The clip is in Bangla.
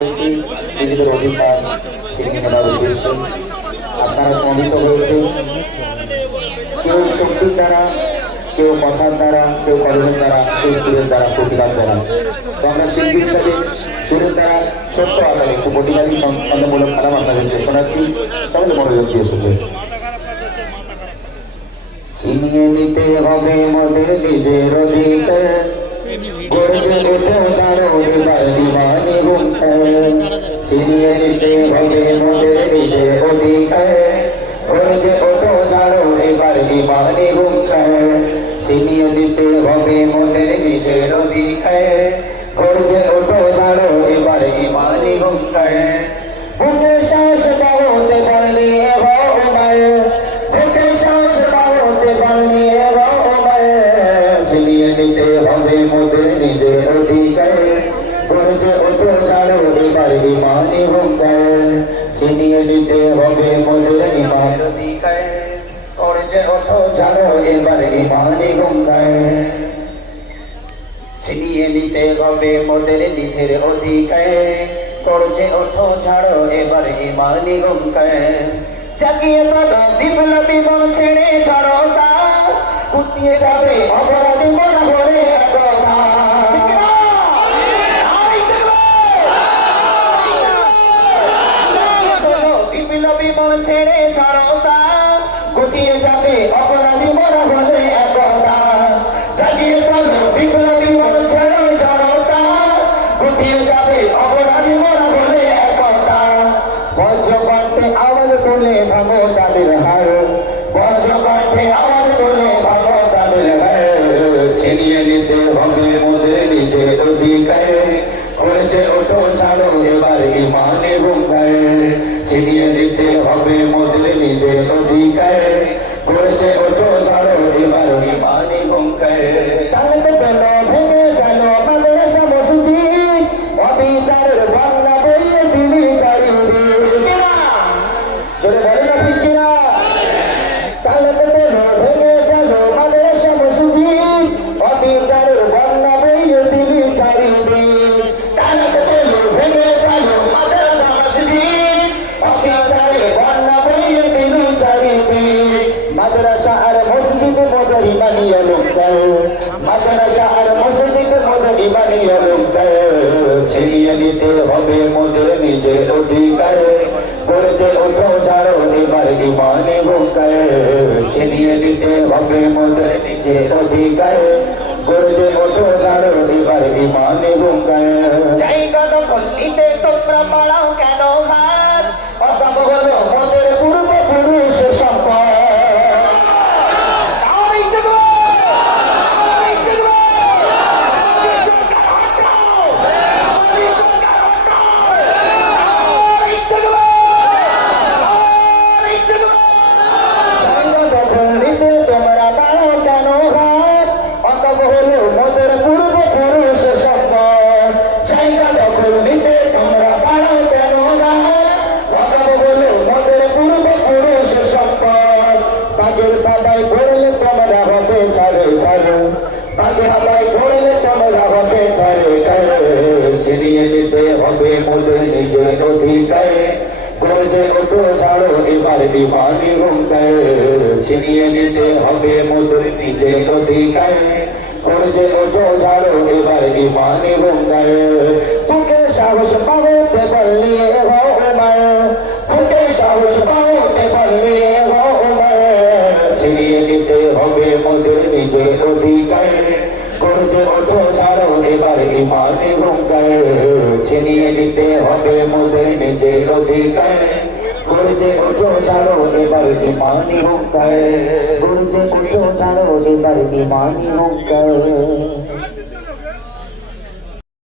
নিজেদের অধিকার ছিনিয়ে নেওয়ার উদ্দেশ্যে আপনারা সমবেত হয়েছে, কেউ শক্তির দ্বারা, কেউ কথার দ্বারা, কেউ কর্মের দ্বারা, কেউ সুরের দ্বারা প্রতিবাদ জানান। তো আমরা শিল্পী হিসাবে সুরের দ্বারা ছোট্ট আকারে একটু প্রতিবাদী সন্দেহমূলক কালাম আপনাদেরকে শোনাচ্ছি, সকলে মনোযোগ দিয়ে শুনবে। ছিনিয়ে নিতে হবে মোদের নিজের অধিকার, গর্জে ওঠো ছাড়ো এবার দিবানি হুঙ্কার। ছিনিয়ে নিতে হবে মোদের নিজের অধিকার, গর্জে ওঠো ছাড়ো এবার দিবানি হুঙ্কার। ছিনিয়ে নিতে হবে মোদের নিজের অধিকার, গর্জে ওঠো ছাড়ো এবার দিবানি হুঙ্কার। বুকের শ্বাস বাড়তে পারলে ভগবান, বুকের শ্বাস বাড়তে পারলে ভগবান। ছিনিয়ে নিতে হবে মোদের নিজের অধিকার, গর্জে ওঠো ছাড়ো এবার ইমানি হুঙ্কার। ছিনিয়ে নিতে হবে মোদের ইমান অধিকার, গর্জে ওঠো ছাড়ো এবার ইমানি হুঙ্কার। ছিনিয়ে নিতে হবে মোদের নিজের অধিকার, গর্জে ওঠো ছাড়ো এবার ইমানি হুঙ্কার। জাগিয়ে পড়ো বিপ্লবী মন ছেড়ে ছাড়ো তা, উঠিয়ে যাবে অপরাধী মন ভরে একতা। বিপ্লবী মন ছেড়ে ছাড়ো তা, গুটিয়ে যাবে অপরাধী মন ভরে একতা। জাগিয়ে পড়ো বিপ্লবী মন ছেড়ে ছাড়ো তা, গুটিয়ে যাবে অপরাধী মন ভরে একতা। বজ্রকণ্ঠে আওয়াজ তুলে ভাঙো তাদের হার, বজ্রকণ্ঠে আওয়াজ তুলে ভাঙো তাদের হার। ছিনিয়ে নিতে হবে মোদের নিজের অধিকার, গর্জে ওঠো ছাড়ো এবার ইমানে হুঙ্কার। ছিনিয়ে নিতে হবে মোদের নিজের অধিকার, গর্জে ওঠো ছাড়ো এবার ইমানে হুঙ্কার। চালতে গেল ভেঙে গেল মাদ্রাসা মসজিদ, অবিচারের বাংলা বইয়ে দিলি চারিদিকে। জোরে বলে না ঠিক কিনা? চালতে গেল ভেঙে গেল মাদ্রাসা মসজিদ, অবিচারের বাংলা বইয়ে দিলি চারিদিকে। চালতে গেল ভেঙে গেল মাদ্রাসা মসজিদ, অবিচারের বাংলা বইয়ে দিলি চারিদিকে। মাদ্রাসা আর মসজিদ মোদের বানিয়ে লোকদার, মাদ্রাসা আর মসজিদ মোদের বানিয়ে লোকদার। ছিনিয়ে নিতে হবে মোদের নিজের অধিকার, গর্জে ওঠো ছাড়ো এবার ইমানে হুঙ্কার। ছিনিয়ে নিতে হবে মোদের নিজের অধিকার, গর্জে ওঠো ছাড়ো এবার ইমানে হুঙ্কার। জায়গা দখল নিতে তোমরা পাড়াও কেন হাত, অসম্ভ হলো মোদের পূর্বপুরুষ সম্পদ। ছিনিয়ে নিতে হবে মোদের নিজের অধিকার, গর্জে ওঠো ছাড়ো এবার ইমানি হুঙ্কার। ছিনিয়ে নিতে হবে মোদের নিজের অধিকার, গর্জে ওঠো ছাড়ো এবার ইমানি হুঙ্কার। বুকে সাহস পাওতে পারলে ভগবান, বুকে সাহস পাওতে পারলে ভগবান। ছিনিয়ে নিতে হবে মোদের নিজের অধিকার, গর্জে ওঠো ছাড়ো এবার ইমানে হুঙ্কার। ছিনিয়ে নিতে হবে মোদের নিজের অধিকার, গর্জে ওঠো ছাড়ো এবার ইমানে হুঙ্কার। গর্জে ওঠো ছাড়ো এবার ইমানে হুঙ্কার।